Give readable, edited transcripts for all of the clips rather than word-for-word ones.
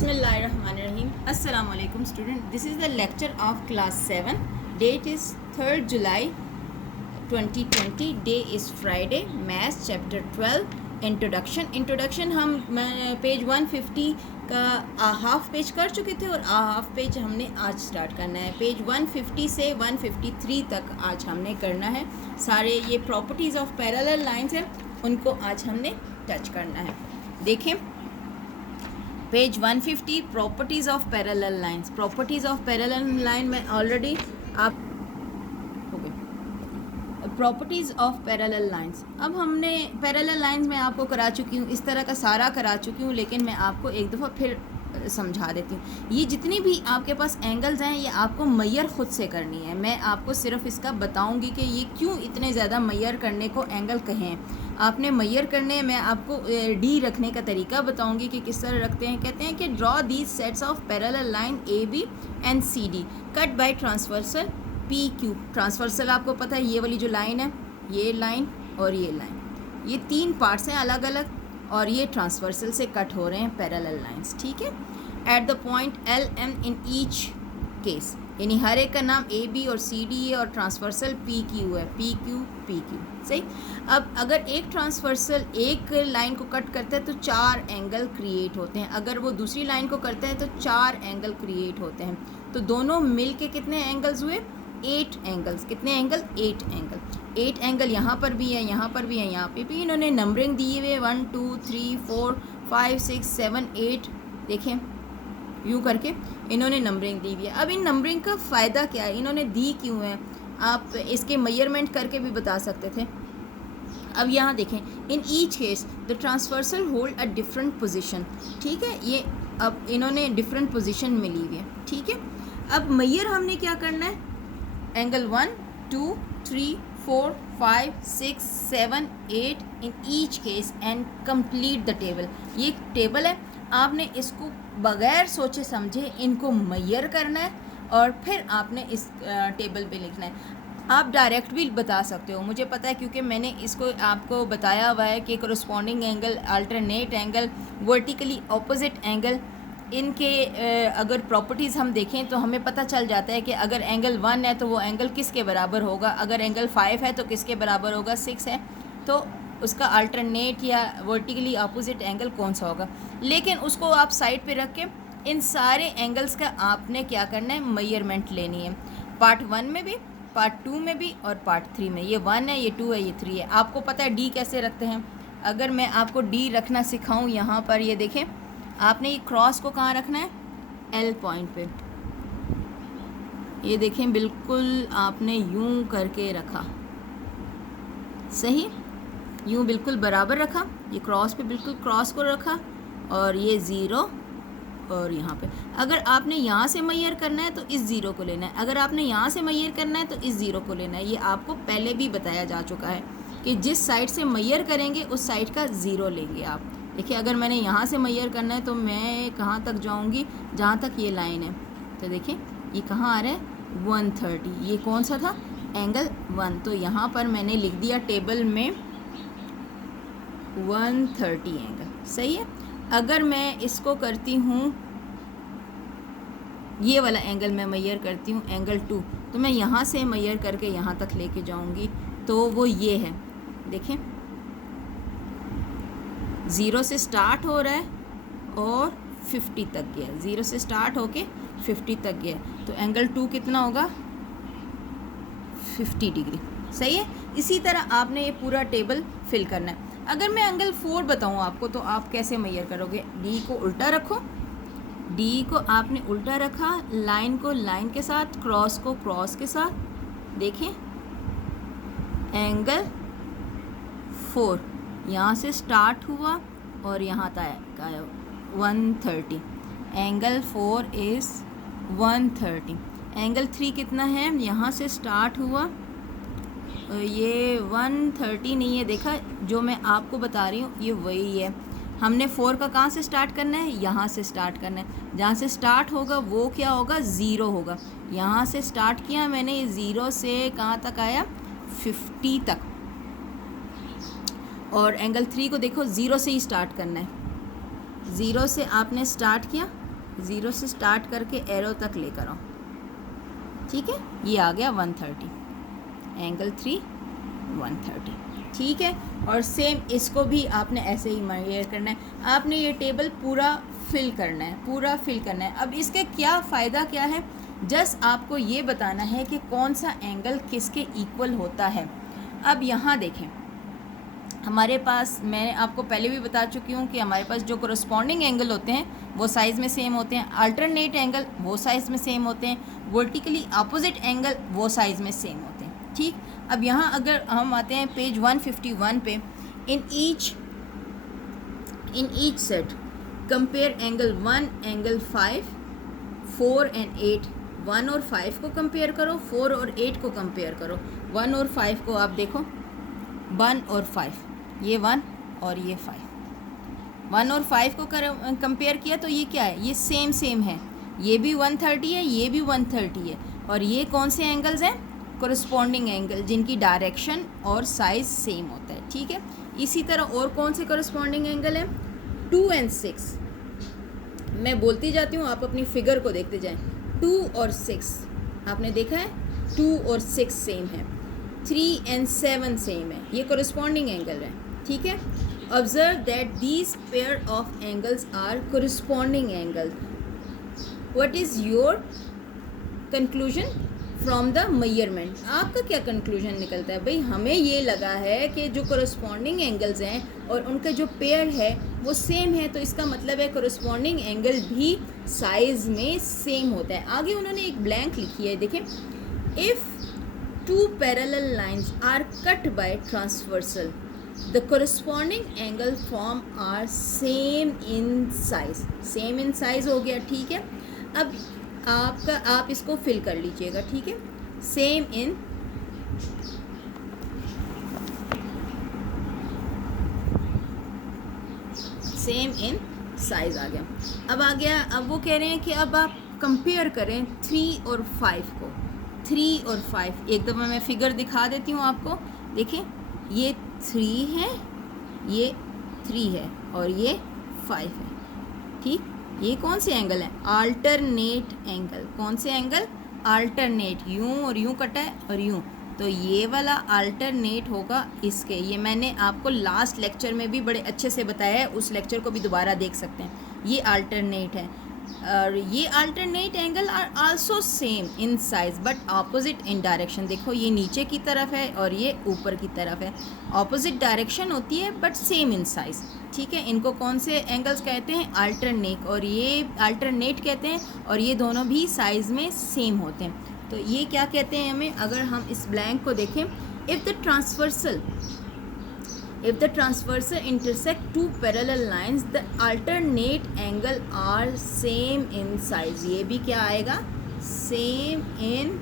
Bismillahirrahmanirrahim. Assalamu alaikum student. This is the lecture of class 7. Date is 3rd July 2020. Day is Friday. Maths chapter 12. Introduction हम page 150 का half page कर चुके थे और half page हमने आज start करना है. पेज 150 से 153 तक आज हमने करना है. सारे ये प्रॉपर्टीज़ ऑफ पैरेलल लाइंस हैं, उनको आज हमने टच करना है. देखें page 150 properties of parallel lines. Properties of parallel line में ऑलरेडी आप प्रॉपर्टीज़ ऑफ पैरेलल लाइंस अब हमने पैरेलल लाइंस में आपको करा चुकी हूँ, इस तरह का सारा करा चुकी हूँ, लेकिन मैं आपको एक दफ़ा फिर समझा देती हूँ. ये जितनी भी आपके पास एंगल्स हैं ये आपको मैयर ख़ुद से करनी है. मैं आपको सिर्फ इसका बताऊँगी कि ये क्यों इतने ज़्यादा मैयर करने को एंगल कहें. आपने मैयर करने हैं, मैं आपको डी रखने का तरीका बताऊंगी कि किस तरह रखते हैं. कहते हैं कि draw these sets of parallel line A B and C D cut by transversal P Q. Transversal आपको पता है, ये वाली जो लाइन है, ये लाइन और ये लाइन, ये तीन पार्ट्स हैं अलग अलग, और ये ट्रांसवर्सल से कट हो रहे हैं पैरेलल लाइंस. ठीक है. At the point L M in each case, यानी हर एक का नाम ए बी और सी डी है और ट्रांसवर्सल पी क्यू है. पी क्यू सही. अब अगर एक ट्रांसवर्सल एक लाइन को कट करता है तो 4 एंगल क्रिएट होते हैं. अगर वो दूसरी लाइन को करता है तो 4 एंगल क्रिएट होते हैं. तो दोनों मिल के कितने एंगल्स हुए? 8 एंगल्स. कितने एंगल? 8 एंगल. 8 एंगल यहाँ पर भी है, यहाँ पर भी है, यहाँ पे भी इन्होंने नंबरिंग दी हुए 1 2 3 4 5 6 7 8. देखें यूँ करके इन्होंने नंबरिंग दी हुई है. अब इन नंबरिंग का फ़ायदा क्या है, इन्होंने दी क्यों है? आप इसके मेजरमेंट करके भी बता सकते थे. अब यहाँ देखें, इन each case the transversal hold a different position. ठीक है, ये अब इन्होंने डिफरेंट पोजीशन में ली हुई है. ठीक है. अब मैयर हमने क्या करना है? Angle 1 2 3 4 5 6 7 8 in each case and complete the table. ये टेबल है, आपने इसको बग़ैर सोचे समझे इनको मैयर करना है और फिर आपने इस टेबल पे लिखना है. आप डायरेक्ट भी बता सकते हो, मुझे पता है क्योंकि मैंने इसको आपको बताया हुआ है कि corresponding angle, alternate angle, vertically opposite angle, इनके अगर प्रॉपर्टीज़ हम देखें तो हमें पता चल जाता है कि अगर एंगल 1 है तो वो एंगल किसके बराबर होगा, अगर एंगल 5 है तो किसके बराबर होगा, 6 है तो उसका अल्टरनेट या वर्टिकली अपोजिट एंगल कौन सा होगा. लेकिन उसको आप साइड पे रख के इन सारे एंगल्स का आपने क्या करना है? मेजरमेंट लेनी है. पार्ट 1 में भी, पार्ट 2 में भी और पार्ट 3 में. ये 1 है, ये 2 है, ये 3 है. आपको पता है डी कैसे रखते हैं. अगर मैं आपको डी रखना सिखाऊं, यहाँ पर ये देखें, आपने ये क्रॉस को कहाँ रखना है? एल पॉइंट पे. ये देखें बिल्कुल आपने यूं करके रखा, सही, यूं बिल्कुल बराबर रखा. ये क्रॉस पे बिल्कुल क्रॉस को रखा और ये ज़ीरो, और यहाँ पे अगर आपने यहाँ से मैयर करना है तो इस ज़ीरो को लेना है, अगर आपने यहाँ से मैयर करना है तो इस ज़ीरो को लेना है. ये आपको पहले भी बताया जा चुका है कि जिस साइड से मैयर करेंगे उस साइड का ज़ीरो लेंगे आप. देखिए अगर मैंने यहाँ से मैयर करना है तो मैं कहाँ तक जाऊँगी? जहाँ तक ये लाइन है. तो देखिए ये कहाँ आ रहा है? 130. ये कौन सा था? एंगल 1. तो यहाँ पर मैंने लिख दिया टेबल में 130 एंगल. सही है. अगर मैं इसको करती हूँ, ये वाला एंगल मैं मैयर करती हूँ एंगल 2, तो मैं यहाँ से मैयर करके यहाँ तक लेके जाऊँगी तो वो ये है. देखें 0 से स्टार्ट हो रहा है और 50 तक गया. 0 से स्टार्ट होके 50 तक गया, तो एंगल 2 कितना होगा? 50 डिग्री. सही है. इसी तरह आपने ये पूरा टेबल फिल करना है. अगर मैं एंगल 4 बताऊँ आपको तो आप कैसे मैयर करोगे? डी को उल्टा रखो, डी को आपने उल्टा रखा, लाइन को लाइन के साथ, क्रॉस को क्रॉस के साथ. देखें एंगल 4 यहाँ से स्टार्ट हुआ और यहाँ तक आया 130. Angle 4 is 130. एंगल 3 कितना है? यहाँ से स्टार्ट हुआ, ये 130 नहीं है, देखा जो मैं आपको बता रही हूँ ये वही है. हमने 4 का कहाँ से स्टार्ट करना है? यहाँ से स्टार्ट करना है. जहाँ से स्टार्ट होगा वो क्या होगा? 0 होगा. यहाँ से स्टार्ट किया मैंने, 0 से कहाँ तक आया? 50 तक. और एंगल 3 को देखो, 0 से ही स्टार्ट करना है. 0 से आपने स्टार्ट किया ज़ीरो से स्टार्ट करके एरो तक लेकर आओ, ठीक है। ये आ गया 130, एंगल 3 130, ठीक है। और सेम इसको भी आपने ऐसे ही मेजर करना है, आपने ये टेबल पूरा फिल करना है, पूरा फिल करना है। अब इसके क्या फ़ायदा क्या है, जस्ट आपको ये बताना है कि कौन सा एंगल किसके इक्वल होता है। अब यहाँ देखें, हमारे पास, मैंने आपको पहले भी बता चुकी हूँ कि हमारे पास जो कोरस्पॉन्डिंग एंगल होते हैं वो साइज़ में सेम होते हैं, अल्टरनेट एंगल वो साइज़ में सेम होते हैं, वर्टिकली अपोजिट एंगल वो साइज़ में सेम होते हैं, ठीक। अब यहाँ अगर हम आते हैं पेज 151 पे, in each set compare angle 1 angle 5 4 and 8, 1 और 5 को कंपेयर करो, 4 और 8 को कंपेयर करो। 1 और 5 को आप देखो, 1 और 5, ये 1 और ये 5, 1 और 5 को कंपेयर किया तो ये क्या है, ये सेम है, ये भी 130 है, ये भी 130 है। और ये कौन से एंगल्स हैं, कोरस्पॉन्डिंग एंगल, जिनकी डायरेक्शन और साइज़ सेम होता है, ठीक है। इसी तरह और कौन से कोरस्पॉन्डिंग एंगल हैं, 2 and 6, मैं बोलती जाती हूँ, आप अपनी फिगर को देखते जाएं। 2 और 6 आपने देखा है, 2 और 6 सेम है, 3 and 7 सेम है, ये कोरस्पॉन्डिंग एंगल है, ठीक है। Observe that these pair of angles are corresponding angle. What is your conclusion from the measurement, आपका क्या कंक्लूजन निकलता है? भाई हमें ये लगा है कि जो कोरस्पॉन्डिंग एंगल्स हैं और उनका जो पेयर है वो सेम है, तो इसका मतलब है कोरस्पॉन्डिंग एंगल भी साइज़ में सेम होता है। आगे उन्होंने एक ब्लैंक लिखी है, देखें, if 2 parallel lines are cut by transversal the corresponding angle form are same in size, same in size हो गया, ठीक है। अब आप इसको फिल कर लीजिएगा, ठीक है, सेम इन साइज आ गया। अब आ गया, अब वो कह रहे हैं कि अब आप कंपेयर करें 3 और 5 को, 3 और 5, एक दफ़ा मैं फिगर दिखा देती हूँ आपको, देखिए ये 3 है, ये 3 है और ये 5 है, ठीक। ये कौन से एंगल हैं, अल्टरनेट एंगल, कौन से एंगल, अल्टरनेट, यूं और यूं कटा है और यूं, तो ये वाला अल्टरनेट होगा इसके। ये मैंने आपको लास्ट लेक्चर में भी बड़े अच्छे से बताया है, उस लेक्चर को भी दोबारा देख सकते हैं। ये अल्टरनेट है और ये alternate angle are also same in size but opposite in direction. देखो ये नीचे की तरफ है और ये ऊपर की तरफ है, ऑपोजिट डायरेक्शन होती है बट सेम इन साइज, ठीक है। इनको कौन से एंगल्स कहते हैं, अल्टरनेट, और ये अल्टरनेट कहते हैं, और ये दोनों भी साइज़ में सेम होते हैं। तो ये क्या कहते हैं हमें, अगर हम इस ब्लैंक को देखें, if the transversal intersect 2 parallel lines the alternate angle are same in size, ये भी क्या आएगा, सेम इन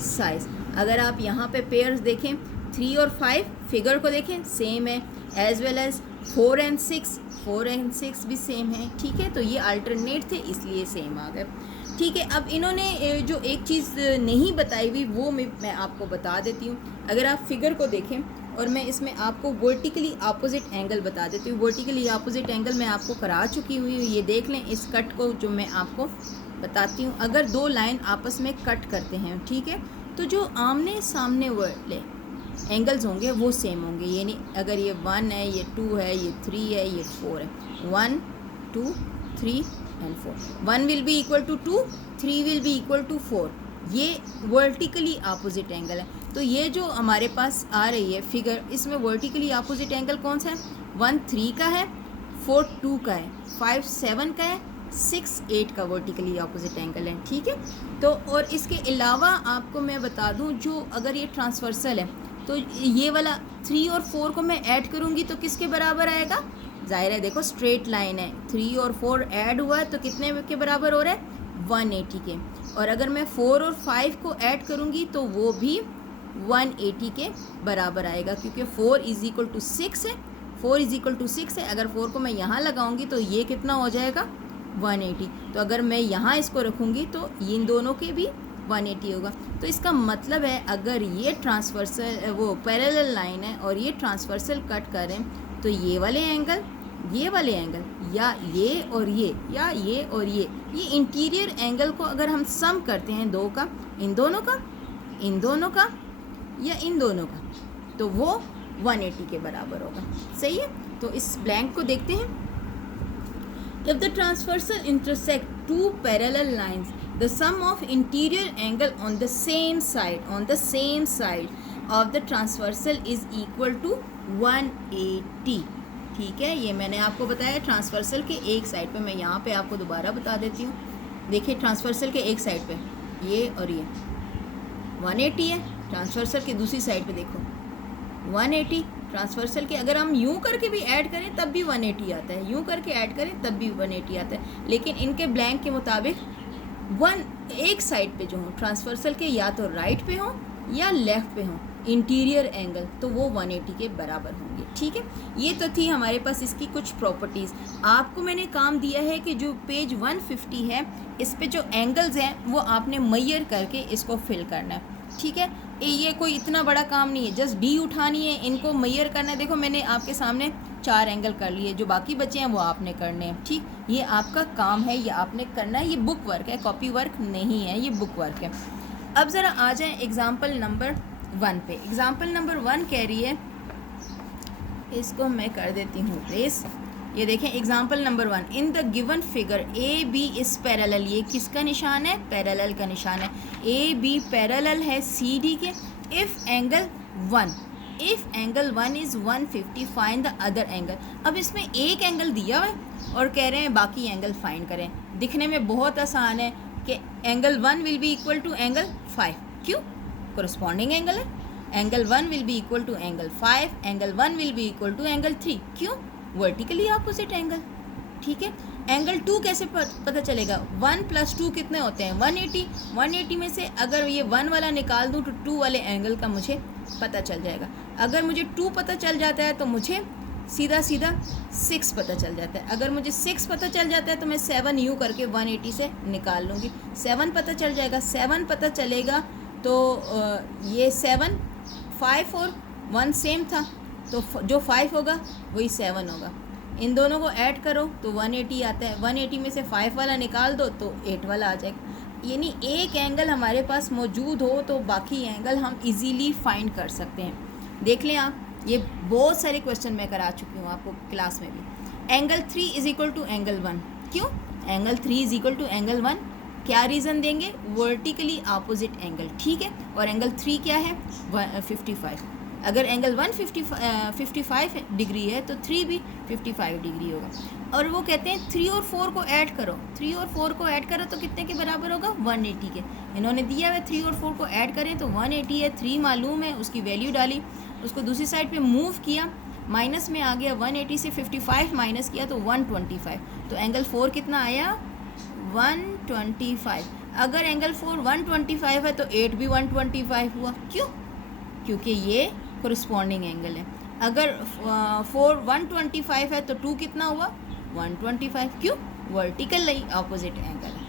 साइज। अगर आप यहाँ पे पेयर्स देखें, 3 और 5 फिगर को देखें सेम है, एज वेल एज 4 and 6 भी सेम है, ठीक है। तो ये अल्टरनेट थे इसलिए सेम आ गए, ठीक है। अब इन्होंने जो एक चीज़ नहीं बताई हुई वो मैं आपको बता देती हूँ। अगर आप फिगर को देखें और मैं इसमें आपको वर्टिकली अपोजिट एंगल बता देती हूँ, वर्टिकली अपोजिट एंगल मैं आपको करा चुकी हुई हूँ, ये देख लें इस कट को जो मैं आपको बताती हूँ। अगर 2 लाइन आपस में कट करते हैं, ठीक है, तो जो आमने सामने वाले एंगल्स होंगे वो सेम होंगे, ये नहीं, अगर ये 1 है, ये 2 है, ये 3 है, ये 4 है, 1 2 3 and 4, 1 will be equal to 2, 3 will be equal to 4, ये वर्टिकली अपोजिट एंगल है। तो ये जो हमारे पास आ रही है फिगर, इसमें वर्टिकली अपोजिट एंगल कौन सा है, 1 3 का है, 4 2 का है, 5 7 का है, 6 8 का वर्टिकली अपोजिट एंगल है, ठीक है। तो और इसके अलावा आपको मैं बता दूं, जो अगर ये ट्रांसवर्सल है तो ये वाला 3 और 4 को मैं ऐड करूंगी तो किसके बराबर आएगा, जाहिर है देखो स्ट्रेट लाइन है, 3 और 4 ऐड हुआ है तो कितने के बराबर हो रहा है, 180 के। और अगर मैं 4 और 5 को ऐड करूंगी तो वो भी 180 के बराबर आएगा, क्योंकि 4 = 6 है, 4 = 6 है। अगर 4 को मैं यहाँ लगाऊंगी तो ये कितना हो जाएगा, 180। तो अगर मैं यहाँ इसको रखूँगी तो इन दोनों के भी 180 होगा। तो इसका मतलब है अगर ये ट्रांसवर्सल वो पैरेलल लाइन है और ये ट्रांसवर्सल कट करें तो ये वाले एंगल, ये वाले एंगल, या ये और ये, या ये और ये इंटीरियर एंगल को अगर हम सम करते हैं दो का, इन दोनों का, इन दोनों का या इन दोनों का, तो वो 180 के बराबर होगा। सही है, तो इस ब्लैंक को देखते हैं। If the transversal intersect two parallel lines the sum of interior angle on the same side of the transversal is equal to 180। ठीक है, ये मैंने आपको बताया ट्रांसवर्सल के एक साइड पे। मैं यहाँ पे आपको दोबारा बता देती हूँ। देखिए ट्रांसवर्सल के एक साइड पे ये और ये 180 है, ट्रांसवर्सल की दूसरी साइड पे देखो 180। ट्रांसवर्सल के अगर हम यूं करके भी ऐड करें तब भी 180 आता है, यूं करके ऐड करें तब भी 180 आता है, लेकिन इनके ब्लैंक के मुताबिक एक साइड पे जो हो ट्रांसवर्सल के या तो राइट पे हो या लेफ़्ट पे हो इंटीरियर एंगल, तो वो 180 के बराबर होंगे। ठीक है, ये तो थी हमारे पास इसकी कुछ प्रॉपर्टीज़। आपको मैंने काम दिया है कि जो पेज 150 है इस पे जो एंगल्स हैं वो आपने मेजर करके इसको फिल करना है। ठीक है, ये कोई इतना बड़ा काम नहीं है, जस्ट डी उठानी है, इनको मेजर करना है। देखो मैंने आपके सामने 4 एंगल कर लिए, जो बाकी बचे हैं वो आपने करने हैं। ठीक, ये आपका काम है, ये आपने करना है, ये बुक वर्क है, कॉपी वर्क नहीं है, ये बुक वर्क है। अब ज़रा आ जाएँ एग्ज़ाम्पल नंबर 1 पे। एग्ज़ाम्पल नंबर 1 कह रही है, इसको मैं कर देती हूँ प्लीज़। ये देखें example number 1, in the given figure A B is parallel. ये किसका निशान है? पैरेलल का निशान है। ए बी पैरेलल है सी डी के। If angle 1 is 150 find the other angle. अब इसमें एक एंगल दिया हुआ है और कह रहे हैं बाकी एंगल फाइंड करें। दिखने में बहुत आसान है कि angle 1 will be equal to angle 5। क्यों? कोरस्पॉन्डिंग एंगल है। Angle 1 will be equal to angle 5, angle 1 will be equal to angle 3। क्यों? Vertically opposite angle. ठीक है, एंगल 2 कैसे पता चलेगा? 1 + 2 कितने होते हैं? 180। 180 में से अगर ये 1 वाला निकाल दूँ तो 2 वाले एंगल का मुझे पता चल जाएगा। अगर मुझे 2 पता चल जाता है तो मुझे सीधा 6 पता चल जाता है। अगर मुझे 6 पता चल जाता है तो मैं 7 यूँ करके 180 से निकाल लूँगी। 7 पता चल जाएगा। 7 पता चलेगा तो ये 7, 5 और 1 सेम था, तो जो 5 होगा वही 7 होगा। इन दोनों को ऐड करो तो 180 आता है। 180 में से 5 वाला निकाल दो तो 8 वाला आ जाएगा। यानी एक एंगल हमारे पास मौजूद हो तो बाकी एंगल हम इजीली फाइंड कर सकते हैं। देख लें आप, ये बहुत सारे क्वेश्चन मैं करा चुकी हूँ आपको क्लास में भी। Angle 3 is equal to angle 1। क्यों? Angle 3 is equal to angle 1। क्या रीज़न देंगे? Vertically opposite angle. ठीक है, और एंगल 3 क्या है? 55। अगर एंगल 1 55 डिग्री है तो 3 भी 55 डिग्री होगा। और वो कहते हैं 3 और 4 को ऐड करो। 3 और 4 को ऐड करो तो कितने के बराबर होगा? 180 के। इन्होंने दिया है 3 और 4 को ऐड करें तो 180 है। 3 मालूम है, उसकी वैल्यू डाली, उसको दूसरी साइड पे मूव किया, माइनस में आ गया। 180 से 55 माइनस किया तो 125। तो एंगल 4 कितना आया? 125। अगर एंगल 4 125 है तो 8 भी 125 हुआ। क्यों? क्योंकि ये कोरिस्पॉन्डिंग एंगल है। अगर 4 125 है तो 2 कितना हुआ? 125। क्यों? वर्टिकली अपोजिट एंगल है।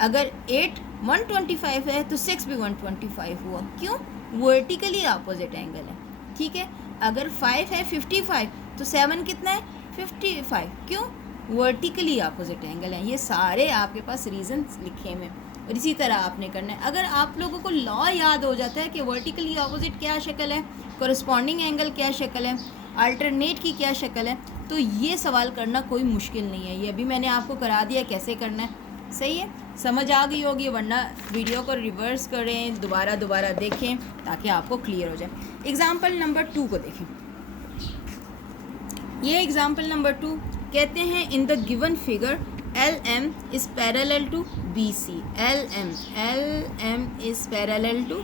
अगर 8 125 है तो 6 भी 125 हुआ। क्यों? वर्टिकली अपोजिट एंगल है। ठीक है, अगर 5 है 55 तो 7 कितना है? 55। क्यों? वर्टिकली अपोजिट एंगल है। ये सारे आपके पास रीजंस लिखे हुए हैं और इसी तरह आपने करना है। अगर आप लोगों को लॉ याद हो जाता है कि वर्टिकली अपोजिट क्या शक्ल है, कोरिस्पॉन्डिंग एंगल क्या शक्ल है, अल्टरनेट की क्या शक्ल है, तो ये सवाल करना कोई मुश्किल नहीं है। ये अभी मैंने आपको करा दिया कैसे करना है। सही है, समझ आ गई होगी, वरना वीडियो को रिवर्स करें, दोबारा देखें ताकि आपको क्लियर हो जाए। एग्ज़ाम्पल नंबर 2 को देखें। ये एग्ज़ाम्पल नंबर 2 कहते हैं इन the given figure LM is parallel to BC। LM is parallel to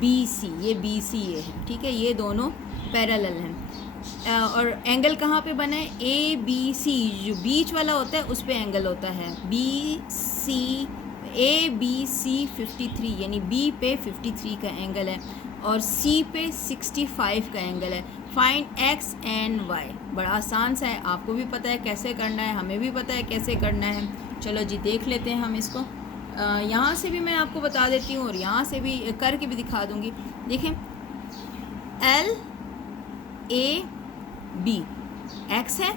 BC। ये BC ये है। ठीक है, ये दोनों पैरेलल हैं। और एंगल कहाँ पे बना है? ABC, जो बीच वाला होता है उस पे एंगल होता है। ABC 53, यानी B पे 53 का एंगल है और C पे 65 का एंगल है। Find X and Y। बड़ा आसान सा है, आपको भी पता है कैसे करना है, हमें भी पता है कैसे करना है। चलो जी देख लेते हैं हम इसको। यहाँ से भी मैं आपको बता देती हूँ और यहाँ से भी करके भी दिखा दूँगी। देखें, LAB X है,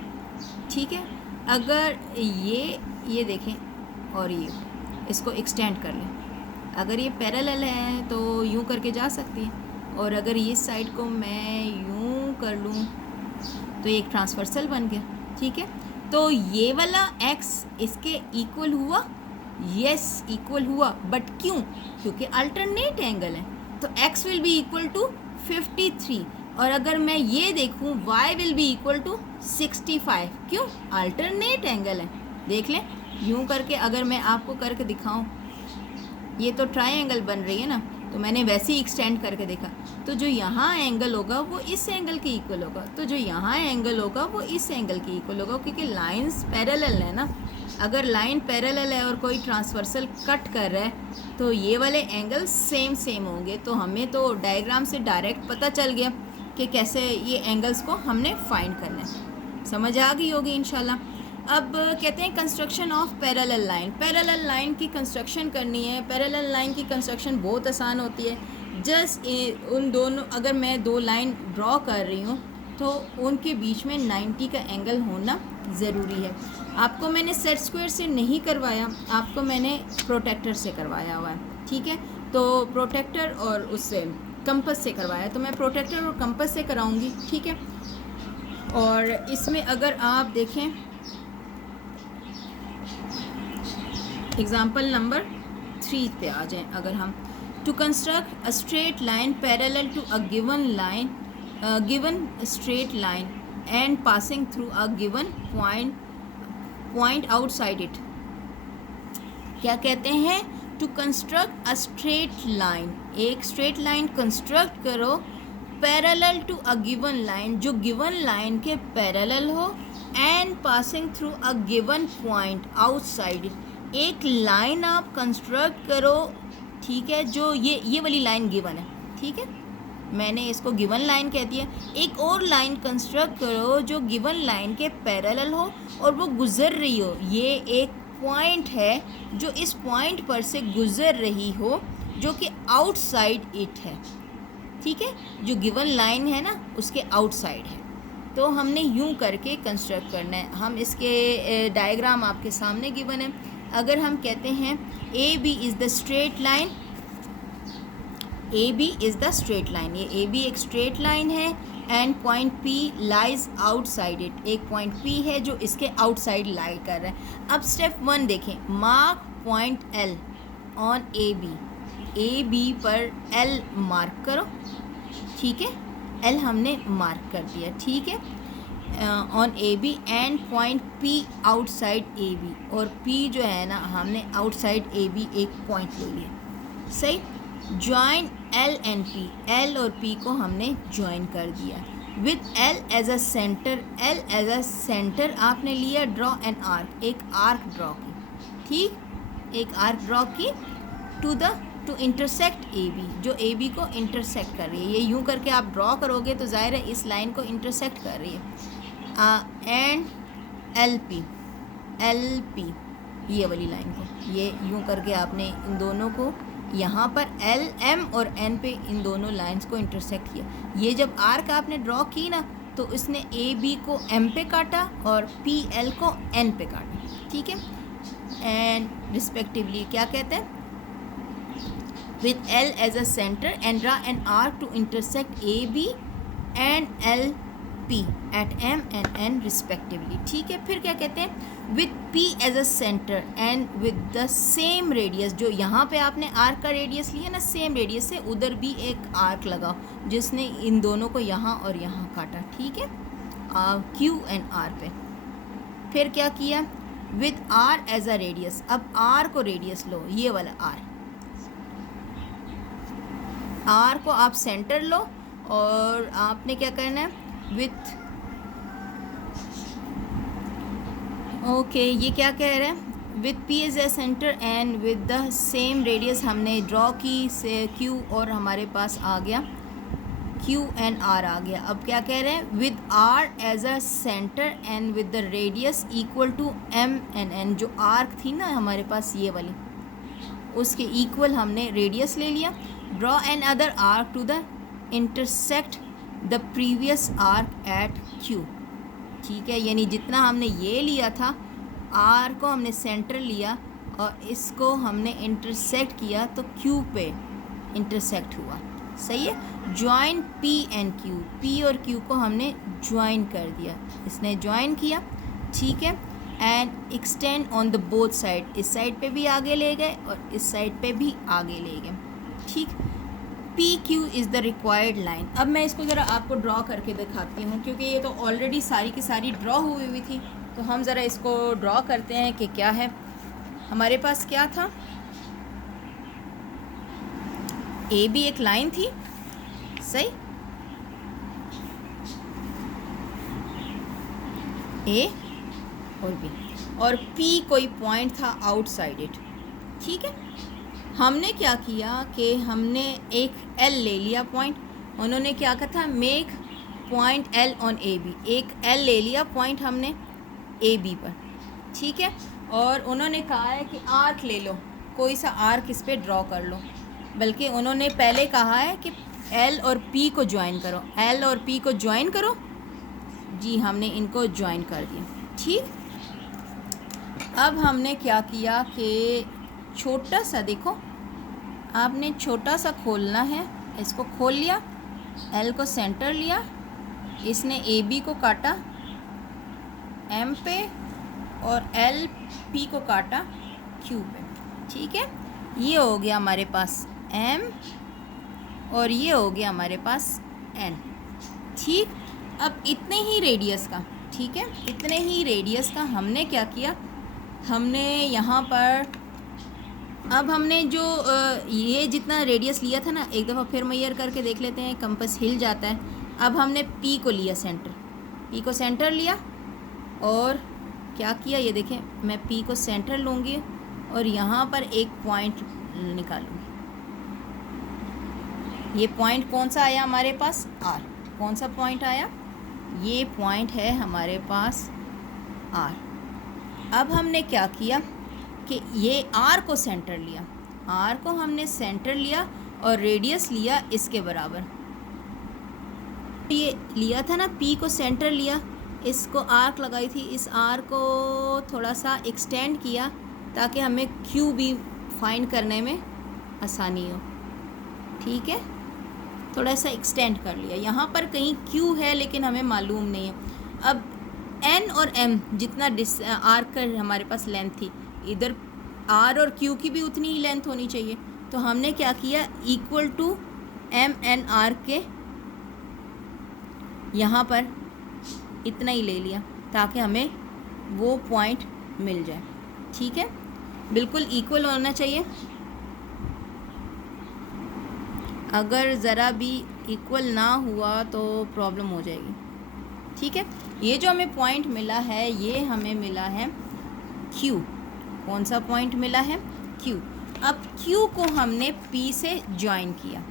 ठीक है, अगर ये देखें और ये इसको एक्सटेंड कर लें, अगर ये पैरेलल है तो यूँ करके जा सकती है, और अगर ये साइड को मैं यूँ कर लूँ तो ये एक ट्रांसवर्सल बन गया। ठीक है, तो ये वाला x इसके इक्वल हुआ, यस इक्वल हुआ, बट क्यों? क्योंकि अल्टरनेट एंगल है, तो x will be equal to 53, और अगर मैं ये देखूं y will be equal to 65, क्यों? अल्टरनेट एंगल है। देख लें यूँ करके, अगर मैं आपको करके दिखाऊं, ये तो ट्रायंगल बन रही है ना, तो मैंने वैसे ही एक्सटेंड करके देखा, तो जो यहाँ एंगल होगा वो इस एंगल के इक्वल होगा, तो जो यहाँ एंगल होगा वो इस एंगल के इक्वल होगा, क्योंकि लाइंस पैरेलल है ना। अगर लाइन पैरेलल है और कोई ट्रांसवर्सल कट कर रहा है तो ये वाले एंगल सेम होंगे। तो हमें तो डायग्राम से डायरेक्ट पता चल गया कि कैसे ये एंगल्स को हमने फाइंड करना है। समझ आ गई होगी इंशाल्लाह। अब कहते हैं construction of parallel line. Parallel line की कंस्ट्रक्शन करनी है। पैरेलल लाइन की कंस्ट्रक्शन बहुत आसान होती है। जस्ट उन दोनों, अगर मैं दो लाइन ड्रॉ कर रही हूँ तो उनके बीच में 90 का एंगल होना ज़रूरी है। आपको मैंने सेट स्क्वायर से नहीं करवाया, आपको मैंने प्रोटेक्टर से करवाया हुआ है। ठीक है, तो प्रोटेक्टर और उससे कंपस से करवाया, तो मैं प्रोटेक्टर और कंपस से कराऊंगी। ठीक है, और इसमें अगर आप देखें एग्जाम्पल नंबर 3 पे आ जाएं, अगर हम to construct a straight line parallel to a given line, given straight line and passing through a given point outside it. क्या कहते हैं? To construct a straight line, एक स्ट्रेट लाइन कंस्ट्रक्ट करो parallel to a given line, जो given line के parallel हो, and passing through a given point outside it. एक line आप कंस्ट्रक्ट करो, ठीक है, जो ये वाली लाइन गिवन है, ठीक है, मैंने इसको गिवन लाइन कह दिया। एक और लाइन कंस्ट्रक्ट करो जो गिवन लाइन के पैरेलल हो और वो गुज़र रही हो। ये एक पॉइंट है जो इस पॉइंट पर से गुज़र रही हो, जो कि आउटसाइड इट है। ठीक है, जो गिवन लाइन है ना उसके आउटसाइड है। तो हमने यूं करके कंस्ट्रक्ट करना है। हम इसके डायग्राम आपके सामने गिवन है। अगर हम कहते हैं A B is the straight line, A B is the straight line, ये ए बी एक स्ट्रेट लाइन है, and point P lies outside it, एक पॉइंट पी है जो इसके आउटसाइड लाई कर रहा है। अब स्टेप 1 देखें, mark point L on A B, A B पर एल मार्क करो। ठीक है, एल हमने मार्क कर दिया। ठीक है, on A B and point P outside A B, और पी जो है ना हमने आउटसाइड ए बी एक पॉइंट ले लिया। सही, join L and P, L और पी को हमने ज्वाइन कर दिया with L as a centre. L as a centre आपने लिया, ड्रॉ एन आर्क, एक आर्क ड्रॉ की। ठीक, एक आर्क ड्रॉ की टू इंटरसेक्ट ए बी, जो ए बी को इंटरसेक्ट कर रही है। ये यूँ करके आप ड्रॉ करोगे तो ज़ाहिर है इस लाइन को इंटरसेक्ट कर रही है। एंड एल पी, ये वाली लाइन को, ये यूँ करके आपने इन दोनों को यहाँ पर एल एम और एन पे इन दोनों लाइंस को इंटरसेक्ट किया। ये जब आर्क आपने ड्रॉ की ना तो इसने ए बी को एम पे काटा और पी एल को एन पे काटा। ठीक है, एंड रिस्पेक्टिवली क्या कहते हैं, with L as a center and draw an arc to intersect AB and LP at M and N respectively। ठीक है, फिर क्या कहते हैं, with P as a center and with the same radius, जो यहाँ पे आपने आर्क का रेडियस लिया ना, सेम रेडियस से उधर भी एक आर्क लगाओ जिसने इन दोनों को यहाँ और यहाँ काटा। ठीक है, Q एंड R पे। फिर क्या किया, with R as a radius, अब R को रेडियस लो, ये वाला R, आर को आप सेंटर लो और आपने क्या करना है विथ, ओके, ये क्या कह रहे हैं, with P as a centre and with the same radius हमने ड्रॉ की से क्यू, और हमारे पास आ गया क्यू एंड आर आ गया। अब क्या कह रहे हैं, with R as a centre and with the radius equal to M and N, जो आर्क थी ना हमारे पास ये वाली, उसके इक्वल हमने रेडियस ले लिया। Draw another arc to the intersect the previous arc at Q। ठीक है, यानी जितना हमने ये लिया था, आर को हमने सेंटर लिया और इसको हमने इंटरसेक्ट किया तो क्यू पे इंटरसेक्ट हुआ। सही है। Join P and Q, P और क्यू को हमने ज्वाइन कर दिया, इसने ज्वाइन किया। ठीक है। And extend on the both side, इस साइड पे भी आगे ले गए और इस साइड पे भी आगे ले गए। ठीक। P Q is the required line. अब मैं इसको ज़रा आपको ड्रॉ करके दिखाती हूँ, क्योंकि ये तो ऑलरेडी सारी की सारी ड्रॉ हुई थी, तो हम ज़रा इसको ड्रॉ करते हैं कि क्या है हमारे पास। क्या था, ए बी एक लाइन थी, सही, ए और बी, और पी कोई पॉइंट था आउटसाइड इट। ठीक है। हमने क्या किया कि हमने एक एल ले लिया पॉइंट, उन्होंने क्या कहा था, make point L on A B, एक एल ले लिया पॉइंट हमने ए बी पर। ठीक है। और उन्होंने कहा है कि आर्क ले लो, कोई सा आर्क इस पर ड्रॉ कर लो, बल्कि उन्होंने पहले कहा है कि एल और पी को ज्वाइन करो, एल और पी को ज्वाइन करो। जी, हमने इनको ज्वाइन कर दिया। ठीक। अब हमने क्या किया कि छोटा सा, देखो आपने छोटा सा खोलना है, इसको खोल लिया, एल को सेंटर लिया, इसने ए बी को काटा एम पे और एल पी को काटा क्यू पे। ठीक है। ये हो गया हमारे पास एम और ये हो गया हमारे पास एन। ठीक। अब इतने ही रेडियस का, ठीक है, इतने ही रेडियस का हमने क्या किया, हमने यहाँ पर, अब हमने जो ये जितना रेडियस लिया था ना, एक दफ़ा फिर मेजर करके देख लेते हैं, कंपास हिल जाता है। अब हमने पी को लिया सेंटर, पी को सेंटर लिया और क्या किया, ये देखें, मैं पी को सेंटर लूँगी और यहाँ पर एक पॉइंट निकालूँगी। ये पॉइंट कौन सा आया हमारे पास, आर। कौन सा पॉइंट आया, ये पॉइंट है हमारे पास आर। अब हमने क्या किया कि ये आर को सेंटर लिया, आर को हमने सेंटर लिया और रेडियस लिया इसके बराबर। ये लिया था ना, पी को सेंटर लिया, इसको आर्क लगाई थी, इस आर को थोड़ा सा एक्सटेंड किया ताकि हमें क्यू भी फाइंड करने में आसानी हो। ठीक है। थोड़ा सा एक्सटेंड कर लिया, यहाँ पर कहीं क्यू है लेकिन हमें मालूम नहीं है। अब एन और एम जितना आर्क का हमारे पास लेंथ थी, इधर आर और क्यू की भी उतनी ही लेंथ होनी चाहिए, तो हमने क्या किया, equal to M N R के यहाँ पर इतना ही ले लिया ताकि हमें वो पॉइंट मिल जाए। ठीक है। बिल्कुल इक्वल होना चाहिए, अगर ज़रा भी इक्वल ना हुआ तो प्रॉब्लम हो जाएगी। ठीक है। ये जो हमें पॉइंट मिला है, ये हमें मिला है Q। कौन सा पॉइंट मिला है, Q। अब Q को हमने P से ज्वाइन किया।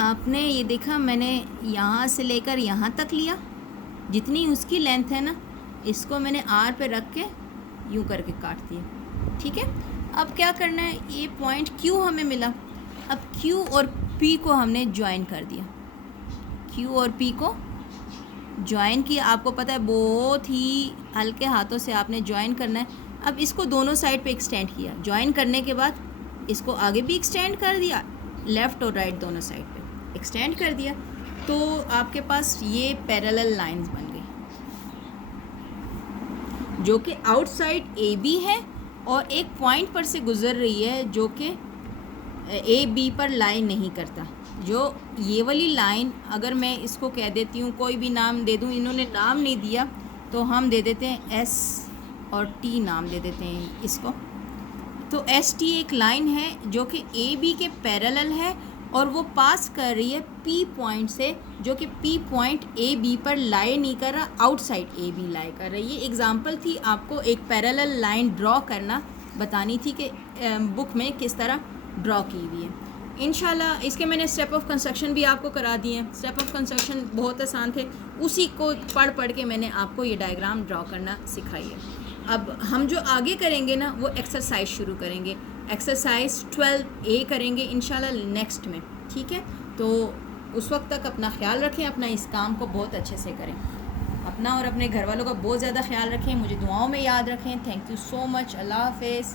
आपने ये देखा, मैंने यहाँ से लेकर यहाँ तक लिया, जितनी उसकी लेंथ है ना, इसको मैंने R पे रख के यूँ करके काट दिया। ठीक है। अब क्या करना है, ये पॉइंट Q हमें मिला, अब Q और P को हमने ज्वाइन कर दिया, Q और P को ज्वाइन किया। आपको पता है बहुत ही हल्के हाथों से आपने ज्वाइन करना है। अब इसको दोनों साइड पे एक्सटेंड किया, ज्वाइन करने के बाद इसको आगे भी एक्सटेंड कर दिया, लेफ़्ट और राइट दोनों साइड पे एक्सटेंड कर दिया, तो आपके पास ये पैरेलल लाइंस बन गई जो कि आउटसाइड ए बी है और एक पॉइंट पर से गुज़र रही है जो कि ए बी पर लाइन नहीं करता। जो ये वाली लाइन, अगर मैं इसको कह देती हूँ, कोई भी नाम दे दूँ, इन्होंने नाम नहीं दिया तो हम दे देते हैं एस और टी नाम दे देते हैं इसको। तो एस टी एक लाइन है जो कि ए बी के पैरेलल है और वो पास कर रही है पी पॉइंट से, जो कि पी पॉइंट ए बी पर लाई नहीं कर रहा, आउटसाइड ए बी लाई कर रही है। ये एग्जांपल थी, आपको एक पैरेलल लाइन ड्रॉ करना बतानी थी कि बुक में किस तरह ड्रॉ की हुई है। इंशाल्लाह इसके मैंने स्टेप ऑफ कंस्ट्रक्शन भी आपको करा दिए हैं। स्टेप ऑफ कंस्ट्रक्शन बहुत आसान थे, उसी को पढ़ के मैंने आपको ये डायग्राम ड्रॉ करना सिखाई है। अब हम जो आगे करेंगे ना, वो एक्सरसाइज शुरू करेंगे, एक्सरसाइज 12A करेंगे इंशाल्लाह नेक्स्ट में। ठीक है, तो उस वक्त तक अपना ख्याल रखें, अपना इस काम को बहुत अच्छे से करें, अपना और अपने घर वालों का बहुत ज़्यादा ख्याल रखें, मुझे दुआओं में याद रखें। Thank you so much. अल्लाह हाफ़िज़।